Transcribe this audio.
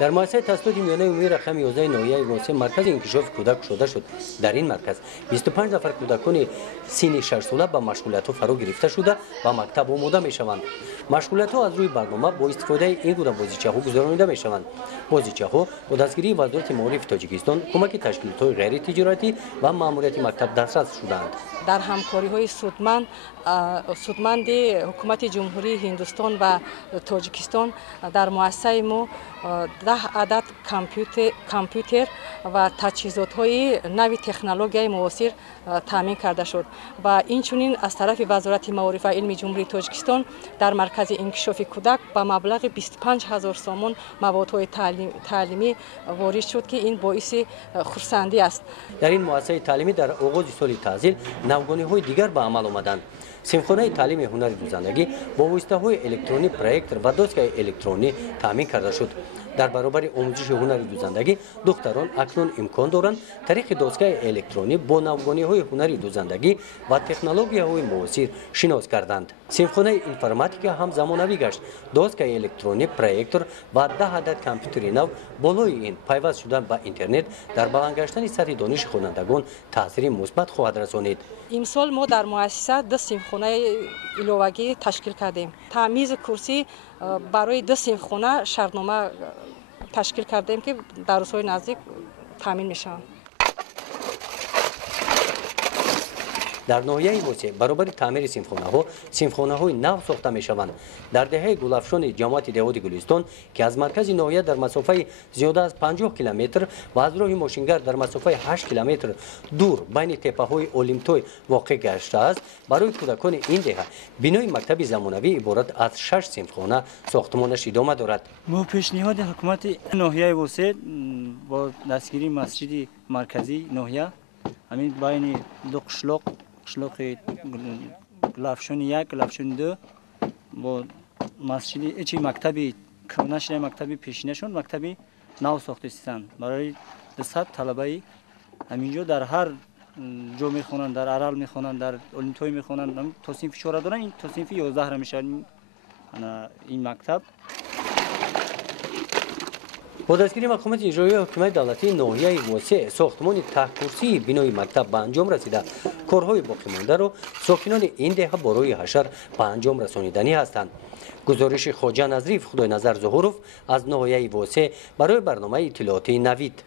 در مؤسسه توسط میانه عمومی رقم 11 ناحیه واسه مرکز انکشاف کودک شده شد. در این مرکز 25 نفر کودکان سن 6 ساله با مشغولیت فرا گرفته شده و مکتب آماده میشوند. مشغولیت ها از روی برنامه با استفاده این گونه بازیچه ها گذرانیده میشوند. بازیچه ها با دستگیری وزارت معارف تاجیکستان کمک تشکیلات های غیر تجارتی و ماموریت مکتب دسترس شدند. در همکاری های سودمند حکومت جمهوری هندوستان و تاجیکستان در مؤسسه ما 10 عدد کامپیوتر و تجهیزات های نوی تکنولوژی معاصر تامین کرده شد و اینچنین از طرف وزارت معارف و علم جمهوری تاجیکستان در مرکز انکشاف کودک با مبلغ 25000 سومون موادهای تعلیمی وارد شد که این باعث خرسندی است. در این مؤسسه تعلیمی در آغاز سال تحصیل نوگانی‌های دیگر به عمل آمدند. سیمخانه تعلیم هنر دوزندگی با واسطه‌های الکترونی پروژکتور و دستگاه الکترونی تامین کرده شد. در برابر آموزش هنر دوزندگی دختران اکنون امکان دارند طریق دستگاه الکترونی با نوگانی‌های هنر دوزندگی و تکنولوژی‌های معاصر شناس کردند. سیمخانه اینفرماتیک هم زمانوی گشت. دستگاه الکترونی پروژکتور و 10 عدد کامپیوتر نو بالای این پیوست شدن به اینترنت در بلند گشتن سطح دانش خوانندگان تاثیر مثبت خواهد رسانید. امسال ما در مؤسسه 2 سیمخانه ایلوگی تشکیل کردیم. تمیز کرسی برای 2 سیمخانه شرطنامه تشکیل کردیم که در روزهای نزدیک تامین میشن. در ناحیه واسه برابر تعمیر سیمخانه های نو ساخته می شوند. در دهه گلافشان جماعت دهات گلستان که از مرکز ناحیه در مسافه زیاده از 50 کیلومتر و از راه ماشینگر در مسافه 8 کیلومتر دور بین تپه های اولیمتوی واقع گشته است، برای کودکان این دهه بنای مکتب زمانوی عبارت از 6 سیمخانه ساختمانش ادامه دارد. ما پیشنهاد حکومت ناحیه واسه با دستگیری مسجد مرکزی ناحیه همین بین دو قشلاق گلافشون 1 گلافشون 2 با مسجد چی مکتبی کنش مکتبی پیشینشون مکتبی نو ساخته استن برای 200 طلبه همینجا در هر جو میخونن، در ارال میخونن، در اولینتوی میخونن، تا صنف 4 دارن، این تا صنف 11 را میشن این مکتب. با دستگیری مقامات اجرایی حکومت دولتی ناحیه واسع ساختمان ته‌کرسی بنای مکتب به انجام رسیده. کارهای باقی مانده را ساکنان این دهه برای حشر به انجام رسانیدنی هستند. گزارش خواجه نظریف خدای نظر ظهوروف از ناحیه واسع برای برنامه اطلاعاتی نوید.